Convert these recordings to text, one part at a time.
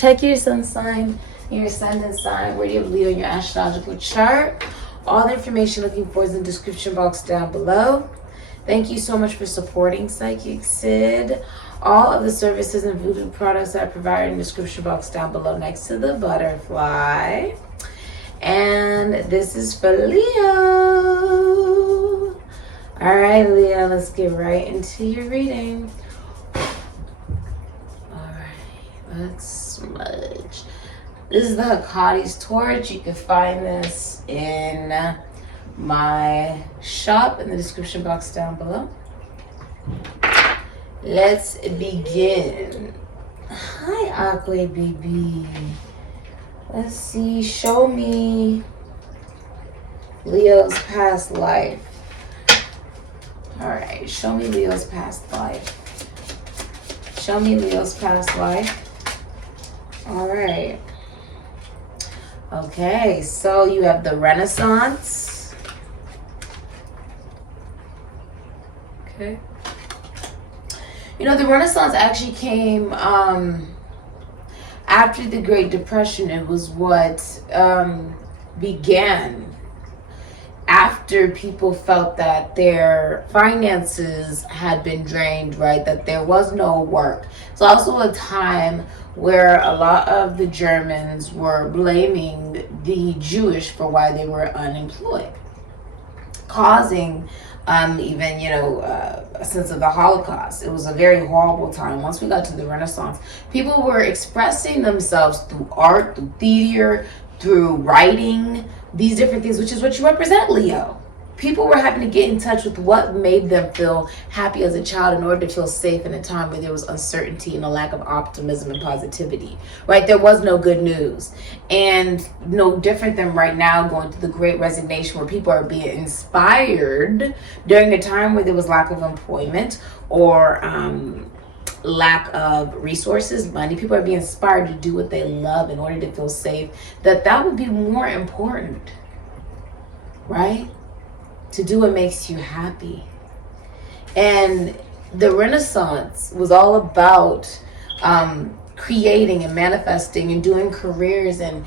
check your sun sign, your ascendant sign, where you have Leo in your astrological chart. All the information looking for is in the description box down below. Thank you so much for supporting Sikiksyd. All of the services and voodoo products are provided in the description box down below next to the butterfly. And this is for Leo. All right, Leo, let's get right into your reading. All right, let's smudge. This is the Hecata's torch. You can find this in my shop in the description box down below. Let's begin. Hi, Aqua baby. Let's see. Show me Leo's past life. All right. Show me Leo's past life. Show me Leo's past life. All right. Okay. So you have the Renaissance. Okay. You know, the Renaissance actually came after the Great Depression. It was what began after people felt that their finances had been drained, right? That there was no work. It's also a time where a lot of the Germans were blaming the Jewish for why they were unemployed, causing even, you know, a sense of the Holocaust. It was a very horrible time. Once we got to the Renaissance, people were expressing themselves through art, through theater, through writing, these different things, which is what you represent, Leo. People were having to get in touch with what made them feel happy as a child in order to feel safe in a time where there was uncertainty and a lack of optimism and positivity, right? There was no good news. And no different than right now going through the Great Resignation, where people are being inspired during a time where there was lack of employment or lack of resources, money. People are being inspired to do what they love in order to feel safe. That would be more important, right? To do what makes you happy. And the Renaissance was all about creating and manifesting and doing careers and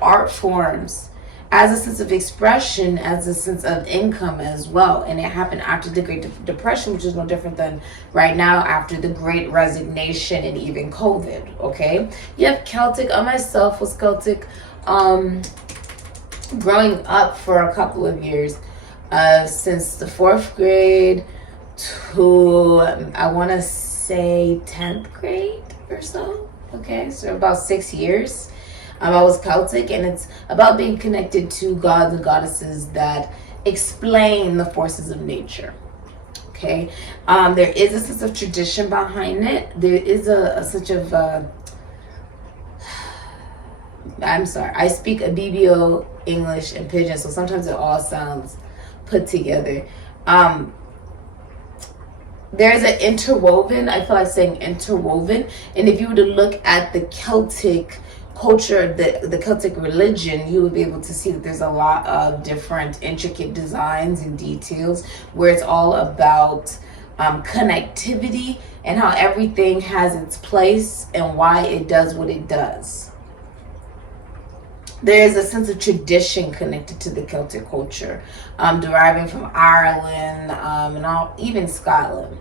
art forms as a sense of expression, as a sense of income as well. And it happened after the Great Depression, which is no different than right now after the Great Resignation and even COVID, okay? You have Celtic. I myself was Celtic growing up for a couple of years. Since the 4th grade to, I want to say 10th grade or so. Okay, so about 6 years. I was Celtic, and it's about being connected to gods and goddesses that explain the forces of nature. Okay, there is a sense of tradition behind it. There is a such of I'm sorry, I speak Abibio, English, and Pidgin, so sometimes it all sounds put together. There's an interwoven, I feel like saying interwoven, and if you were to look at the Celtic culture, the Celtic religion, you would be able to see that there's a lot of different intricate designs and details where it's all about connectivity and how everything has its place and why it does what it does. There is a sense of tradition connected to the Celtic culture, deriving from Ireland and even Scotland.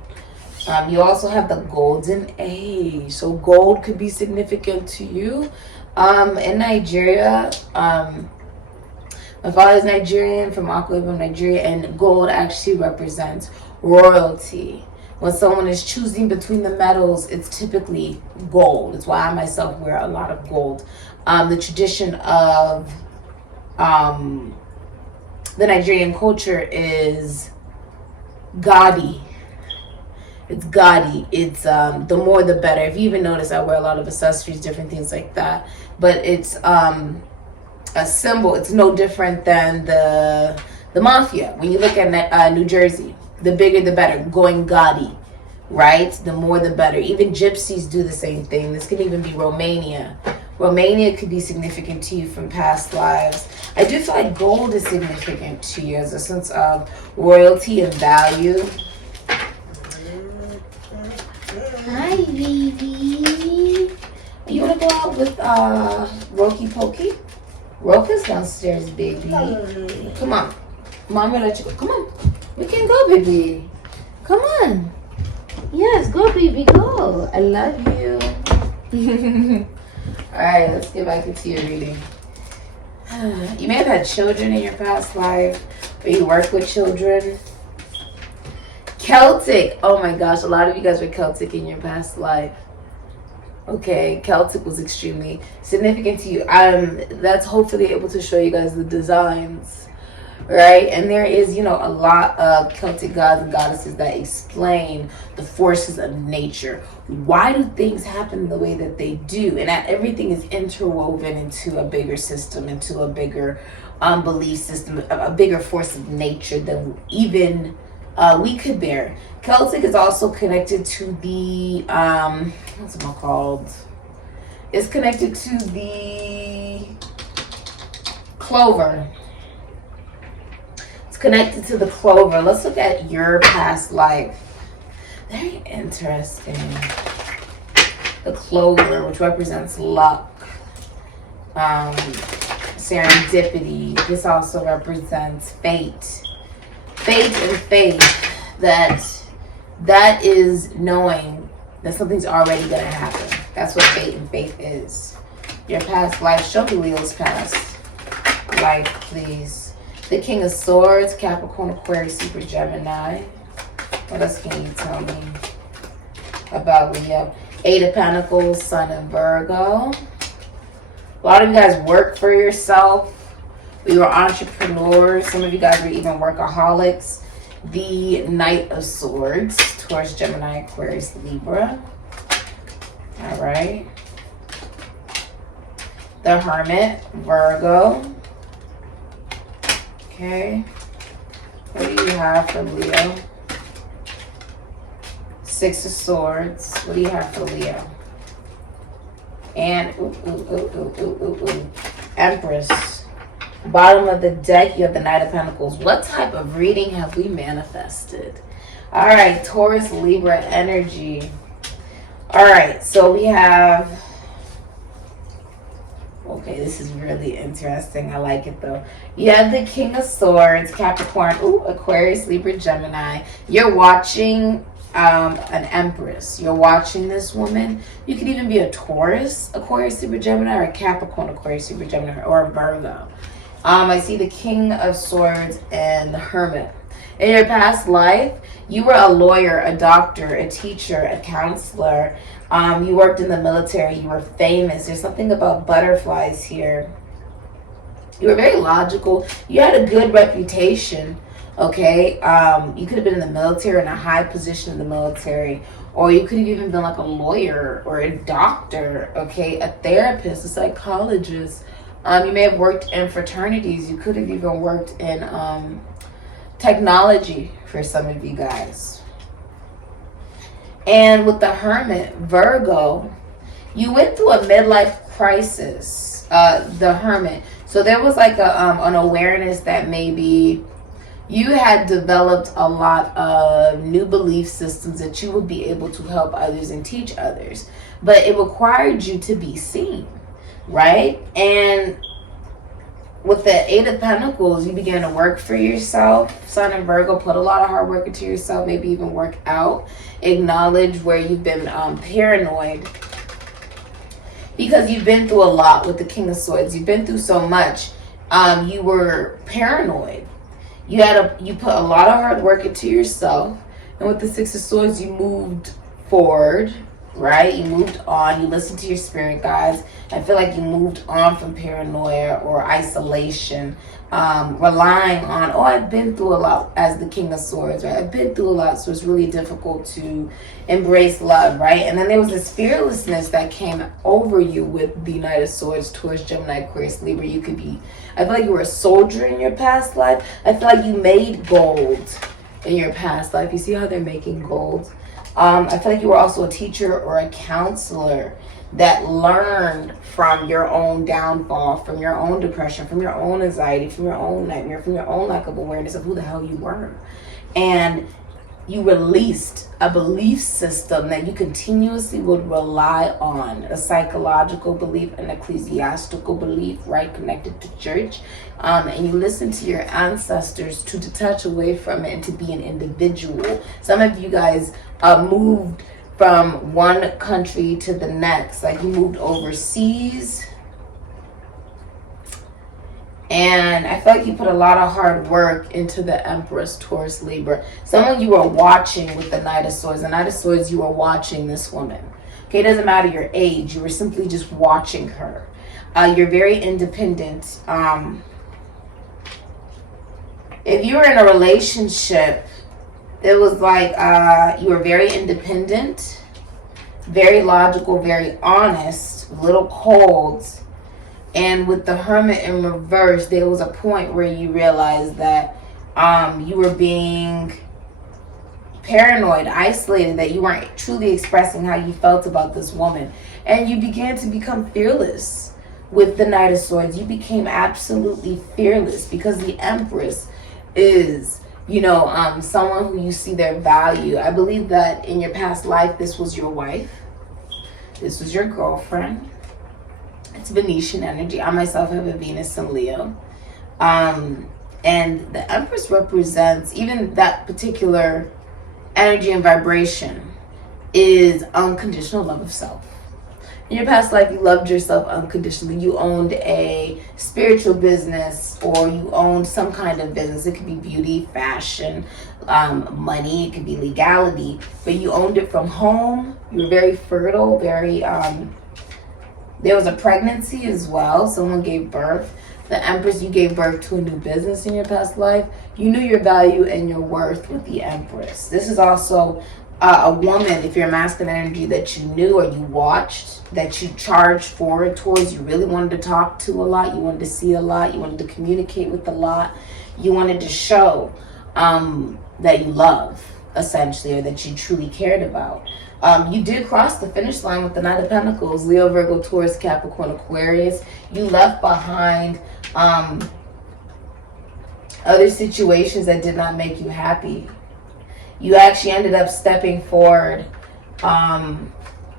You also have the golden age. So gold could be significant to you. In Nigeria, my father is Nigerian, from Akwa Ibom, Nigeria, and gold actually represents royalty. When someone is choosing between the metals, it's typically gold. It's why I myself wear a lot of gold. The tradition of the Nigerian culture is gaudy. It's gaudy. It's the more the better. If you even notice, I wear a lot of accessories, different things like that. But it's a symbol. It's no different than the mafia. When you look at New Jersey, the bigger the better. Going gaudy, right? The more the better. Even gypsies do the same thing. This can even be Romania. Romania could be significant to you from past lives. I do feel like gold is significant to you as a sense of royalty and value. Hi, baby. You wanna go out with Roki Pokey? Roka's downstairs, baby. Come on. Mom will let you go. Come on. We can go, baby. Come on. Yes, go, baby, go. I love you. Alright, let's get back into your reading. You may have had children in your past life, or you work with children. Celtic. Oh my gosh, a lot of you guys were Celtic in your past life. Okay, Celtic was extremely significant to you. That's hopefully able to show you guys the designs, right? And there is, you know, a lot of Celtic gods and goddesses that explain the forces of nature. Why do things happen the way that they do? And that everything is interwoven into a bigger system, into a bigger belief system, a bigger force of nature than even we could bear. Celtic is also connected to the what's it called? It's connected to the clover. It's connected to the clover. Let's look at your past life. Very interesting. The clover, which represents luck, serendipity. This also represents fate. Fate and faith. That is knowing that something's already going to happen. That's what fate and faith is. Your past life. Show me Leo's past life, please. The King of Swords, Capricorn, Aquarius, Super Gemini. What else can you tell me about Leo? Eight of Pentacles, Sun and Virgo. A lot of you guys work for yourself. We were entrepreneurs. Some of you guys were even workaholics. The Knight of Swords, Taurus, Gemini, Aquarius, Libra. All right. The Hermit, Virgo. Okay. What do you have for Leo? Six of Swords. What do you have for Leo? And Empress. Bottom of the deck, you have the Knight of Pentacles. What type of reading have we manifested? All right, Taurus, Libra energy. All right, so we have... Okay, this is really interesting. I like it, though. You have the King of Swords, Capricorn, Aquarius, Libra, Gemini. You're watching an Empress. You're watching this woman. You could even be a Taurus, Aquarius, Libra, Gemini, or a Capricorn, Aquarius, Libra, Gemini, or a Virgo. I see the King of Swords and the Hermit. In your past life, you were a lawyer, a doctor, a teacher, a counselor. You worked in the military. You were famous. There's something about butterflies here. You were very logical. You had a good reputation, okay? You could have been in the military, in a high position in the military. Or you could have even been like a lawyer or a doctor, okay? A therapist, a psychologist. You may have worked in fraternities. You could have even worked in technology for some of you guys. And with the Hermit, Virgo, you went through a midlife crisis, the Hermit. So there was like an awareness that maybe you had developed a lot of new belief systems that you would be able to help others and teach others. But it required you to be seen. Right? And with the Eight of Pentacles, you began to work for yourself. Sun and Virgo, put a lot of hard work into yourself, maybe even work out. Acknowledge where you've been paranoid. Because you've been through a lot with the King of Swords. You've been through so much. You were paranoid. You put a lot of hard work into yourself. And with the Six of Swords, you moved forward. Right? You moved on. You listened to your spirit guides. I feel like you moved on from paranoia or isolation, relying on, I've been through a lot as the King of Swords, right? I've been through a lot, so it's really difficult to embrace love, right? And then there was this fearlessness that came over you with the Knight of Swords, Taurus, Gemini, Aquarius, Libra. You could be, I feel like you were a soldier in your past life. I feel like you made gold in your past life. You see how they're making gold? I feel like you were also a teacher or a counselor that learned from your own downfall, from your own depression, from your own anxiety, from your own nightmare, from your own lack of awareness of who the hell you were. And you released a belief system that you continuously would rely on, a psychological belief, an ecclesiastical belief, right, connected to church, and you listen to your ancestors to detach away from it and to be an individual. Some of you guys moved from one country to the next, like you moved overseas. And I feel like you put a lot of hard work into the Empress, Taurus, Libra. Someone you were watching with the Knight of Swords. The Knight of Swords, you were watching this woman. Okay, it doesn't matter your age. You were simply just watching her. You're very independent. If you were in a relationship, it was like you were very independent, very logical, very honest, a little cold. And with the Hermit in reverse, there was a point where you realized that you were being paranoid, isolated, that you weren't truly expressing how you felt about this woman. And you began to become fearless with the Knight of Swords. You became absolutely fearless because the Empress is, you know, someone who you see their value. I believe that in your past life, this was your wife. This was your girlfriend. It's Venetian energy. I myself have a Venus in Leo. And the Empress represents, even that particular energy and vibration is unconditional love of self. In your past life, you loved yourself unconditionally. You owned a spiritual business, or you owned some kind of business. It could be beauty, fashion, money. It could be legality. But you owned it from home. You were very fertile, very... there was a pregnancy as well. Someone gave birth. The Empress, you gave birth to a new business in your past life. You knew your value and your worth with the Empress. This is also a woman, if you're masculine energy, that you knew or you watched, that you charged forward towards. You really wanted to talk to a lot. You wanted to see a lot. You wanted to communicate with a lot. You wanted to show that you love, essentially, or that you truly cared about. You did cross the finish line with the Knight of Pentacles, Leo, Virgo, Taurus, Capricorn, Aquarius. You left behind other situations that did not make you happy. You actually ended up stepping forward.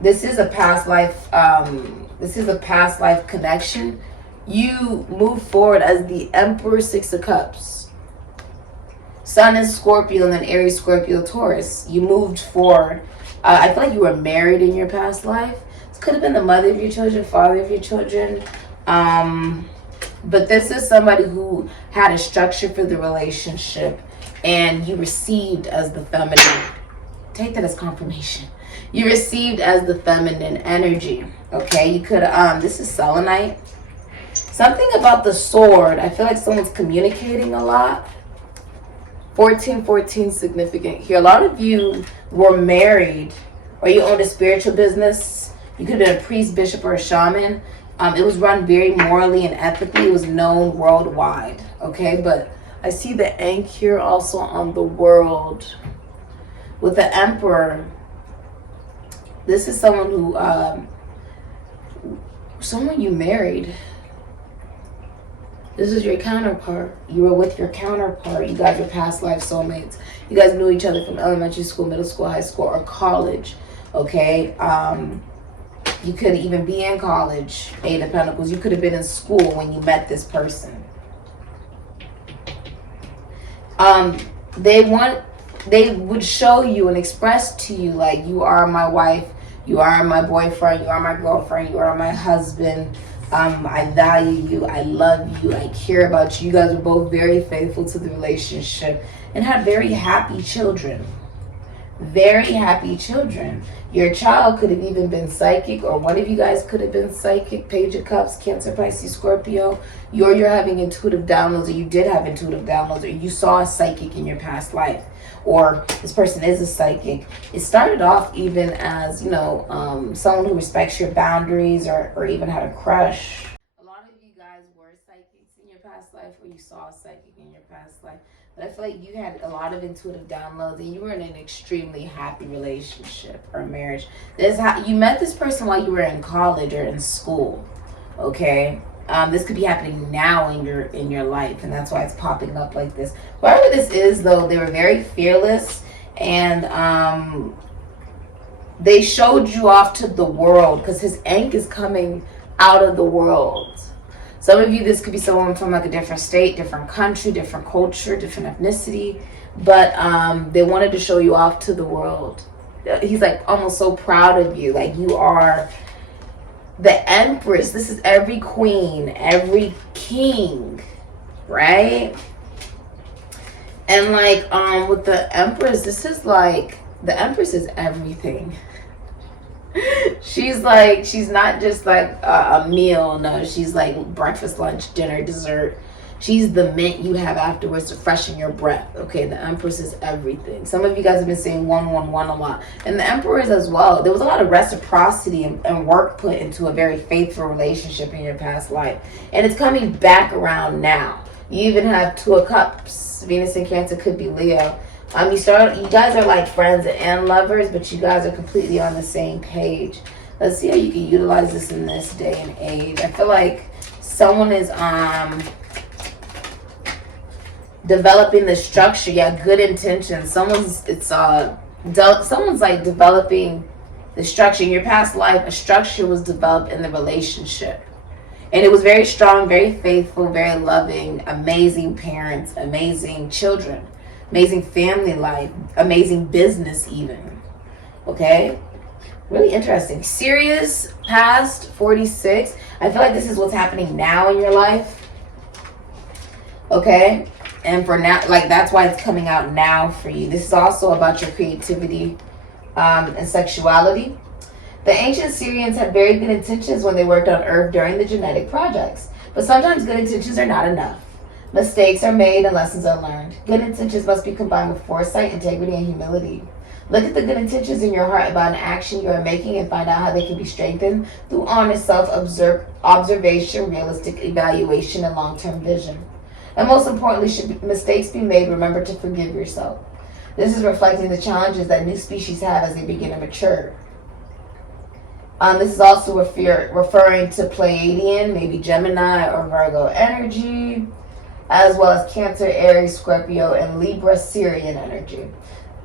This is a past life. This is a past life connection. You move forward as the Emperor, Six of Cups. Sun is Scorpio, and then Aries, Scorpio, Taurus. You moved forward. I feel like you were married in your past life. This could have been the mother of your children, father of your children. But this is somebody who had a structure for the relationship, and you received as the feminine. Take that as confirmation. You received as the feminine energy. Okay, you could, this is selenite. Something about the sword. I feel like someone's communicating a lot. 1414 significant here. A lot of you were married, or you owned a spiritual business. You could have been a priest, bishop, or a shaman. It was run very morally and ethically. It was known worldwide. Okay, but I see the Ankh here also on the world. With the Emperor, this is someone who, someone you married. This is your counterpart. You were with your counterpart. You guys were past life soulmates. You guys knew each other from elementary school, middle school, high school, or college. Okay? You could even be in college. Eight of Pentacles. You could have been in school when you met this person. They would show you and express to you, like, you are my wife, you are my boyfriend, you are my girlfriend, you are my husband. I value you, I love you, I care about you. You guys were both very faithful to the relationship and had very happy children. Very happy children. Your child could have even been psychic, or one of you guys could have been psychic. Page of Cups, Cancer, Pisces, Scorpio. You're having intuitive downloads, or you did have intuitive downloads, or you saw a psychic in your past life, or this person is a psychic. It started off even as, you know, someone who respects your boundaries, or even had a crush. A lot of you guys were psychics in your past life, or you saw a psychic in your past life. But I feel like you had a lot of intuitive downloads, and you were in an extremely happy relationship or marriage. You met this person while you were in college or in school. Okay, this could be happening now in your life, and that's why it's popping up like this. Whoever this is, though, they were very fearless, And they showed you off to the world because his ink is coming out of the world. Some of you, this could be someone from like a different state, different country, different culture, different ethnicity, but they wanted to show you off to the world. He's like almost so proud of you. Like, you are the empress. This is every queen, every king, right? And like with the empress, this is like, the empress is everything. She's like, she's not just like a meal. No, she's like breakfast, lunch, dinner, dessert. She's the mint you have afterwards to freshen your breath. Okay, the empress is everything. Some of you guys have been saying 111 a lot. And the emperors as well. There was a lot of reciprocity and work put into a very faithful relationship in your past life. And it's coming back around now. You even have Two of Cups. Venus in Cancer could be Leo. You guys are like friends and lovers, but you guys are completely on the same page. Let's see how you can utilize this in this day and age. I feel like someone is developing the structure. Yeah, good intentions. Someone's like developing the structure. In your past life, a structure was developed in the relationship. And it was very strong, very faithful, very loving, amazing parents, amazing children, amazing family life, amazing business even. Okay? Really interesting. Serious past 46. I feel like this is what's happening now in your life. Okay? And for now, like, that's why it's coming out now for you. This is also about your creativity and sexuality. The ancient Syrians had very good intentions when they worked on Earth during the genetic projects. But sometimes good intentions are not enough. Mistakes are made and lessons are learned. Good intentions must be combined with foresight, integrity, and humility. Look at the good intentions in your heart about an action you are making and find out how they can be strengthened through honest self-observation, realistic evaluation, and long-term vision. And most importantly, should mistakes be made, remember to forgive yourself. This is reflecting the challenges that new species have as they begin to mature. This is also referring to Pleiadian, maybe Gemini or Virgo energy, as well as Cancer, Aries, Scorpio, and Libra, Syrian energy.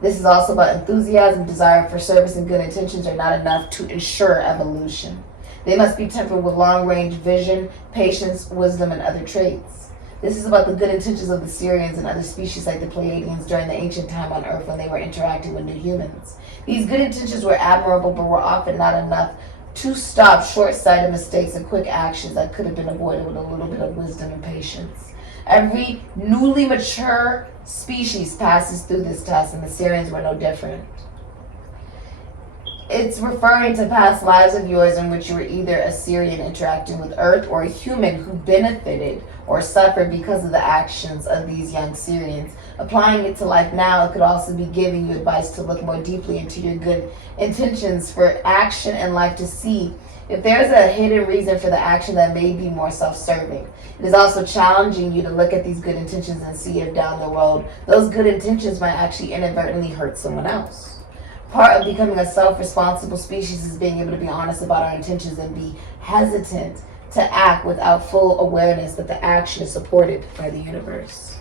This is also about enthusiasm, desire for service, and good intentions are not enough to ensure evolution. They must be tempered with long-range vision, patience, wisdom, and other traits. This is about the good intentions of the Syrians and other species like the Pleiadians during the ancient time on Earth when they were interacting with new humans. These good intentions were admirable, but were often not enough to stop short-sighted mistakes and quick actions that could have been avoided with a little bit of wisdom and patience. Every newly mature species passes through this test, and the Syrians were no different. It's referring to past lives of yours in which you were either a Syrian interacting with Earth or a human who benefited or suffered because of the actions of these young Syrians. Applying it to life now, it could also be giving you advice to look more deeply into your good intentions for action and life to see if there's a hidden reason for the action that may be more self-serving. It is also challenging you to look at these good intentions and see if down the road those good intentions might actually inadvertently hurt someone else. Part of becoming a self-responsible species is being able to be honest about our intentions and be hesitant to act without full awareness that the action is supported by the universe.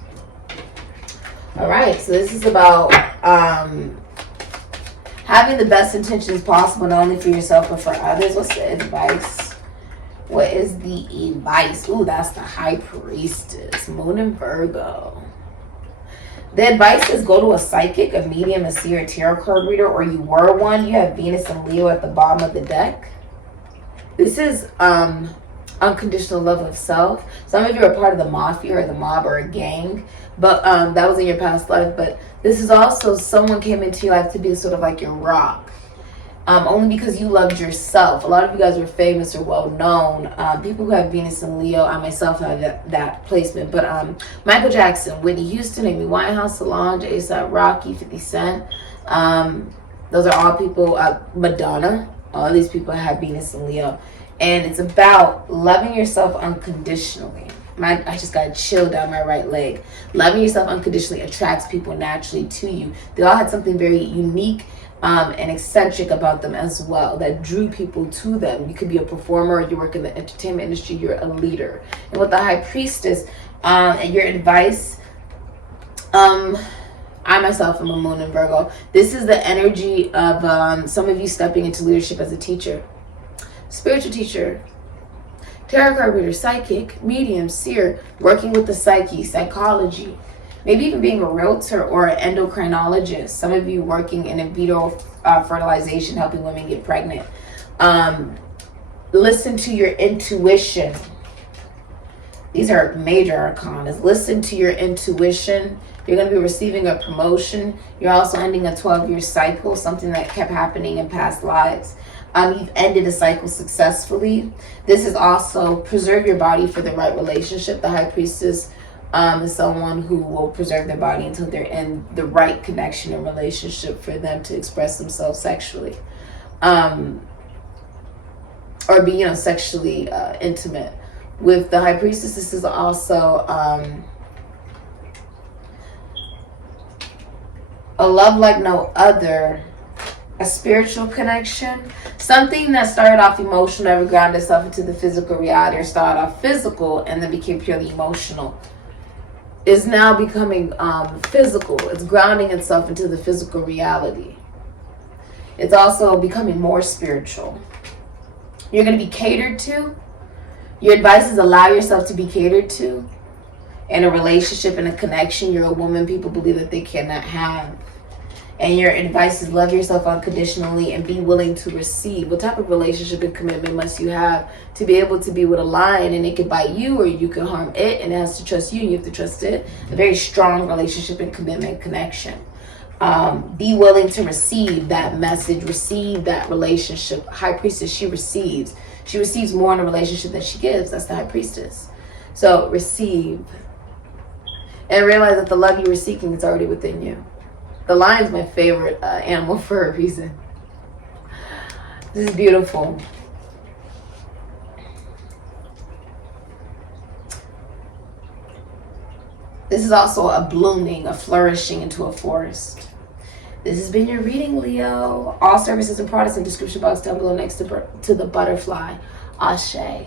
All right, so this is about having the best intentions possible, not only for yourself but for others. What's the advice? What is the advice? Ooh, that's the High Priestess, Moon in Virgo. The advice is go to a psychic, a medium, a seer, a tarot card reader, or you were one. You have Venus and Leo at the bottom of the deck. This is unconditional love of self. Some of you are part of the mafia or the mob or a gang, but that was in your past life. But this is also someone came into your life to be sort of like your rock. Only because you loved yourself. A lot of you guys are famous or well known. People who have Venus and Leo, I myself have that placement. But Michael Jackson, Whitney Houston, Amy Winehouse, Solange, A$AP Rocky, 50 Cent. Those are all people. Madonna. All these people have Venus and Leo. And it's about loving yourself unconditionally. I just got a chill down my right leg. Loving yourself unconditionally attracts people naturally to you. They all had something very unique and eccentric about them as well that drew people to them. You could be a performer, you work in the entertainment industry, you're a leader. And with the High Priestess and your advice, I I myself am a moon in Virgo. This is the energy of some of you stepping into leadership as a teacher, spiritual teacher, tarot card reader, psychic, medium, seer, working with the psyche, psychology, maybe even being a realtor or an endocrinologist. Some of you working in in vitro fertilization, helping women get pregnant. Listen to your intuition. These are major arcana. Listen to your intuition. You're going to be receiving a promotion. You're also ending a 12-year cycle, something that kept happening in past lives. You've ended a cycle successfully. This is also preserve your body for the right relationship. The High Priestess is someone who will preserve their body until they're in the right connection and relationship for them to express themselves sexually. Or be, sexually intimate. With the High Priestess, this is also a love like no other, a spiritual connection, something that started off emotional, never grounded itself into the physical reality, or started off physical and then became purely emotional, is now becoming physical. It's grounding itself into the physical reality. It's also becoming more spiritual. You're going to be catered to. Your advice is allow yourself to be catered to. In a relationship, in a connection, you're a woman people believe that they cannot have. And your advice is love yourself unconditionally and be willing to receive. What type of relationship and commitment must you have to be able to be with a lion, and it can bite you or you can harm it, and it has to trust you and you have to trust it? A very strong relationship and commitment connection. Be willing to receive that message, receive that relationship. High Priestess, she receives. She receives more in a relationship than she gives. That's the High Priestess. So receive. And realize that the love you were seeking is already within you. The lion's my favorite animal for a reason. This is beautiful. This is also a blooming, a flourishing into a forest. This has been your reading, Leo. All services and products in the description box down below next to the butterfly. Ashe.